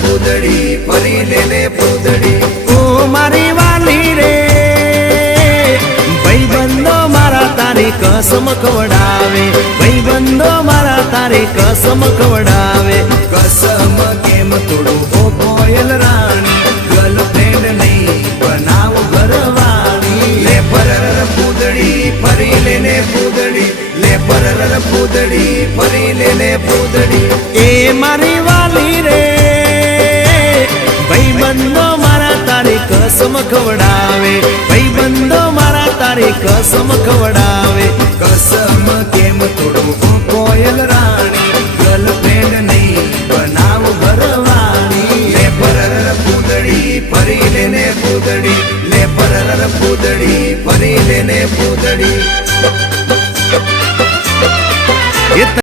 પૂદડી ફરી લેને પૂદડી ઓ મારી વાલી રે ભાઈબંધો મારા તારી કસમ ખવડાવે ભાઈબંધો મારા તારી કસમ ખવડાવે કસમ કેમ તોડું ઓ કોયલ રાણી ગર્લફ્રેન્ડ નહીં બનાવ ઘરવાળી લે પરર પૂદડી ફરી લેને પૂદડી લે પરર પૂદડી ફરી લેને પૂદડી એ મારી વાલી રે ભાઈબંધો મારા તારી કસમ ખવડાવે ભાઈબંધો મારા તારી કસમ ખવડાવે કસમ કેમ તોડું ઓ કોયલ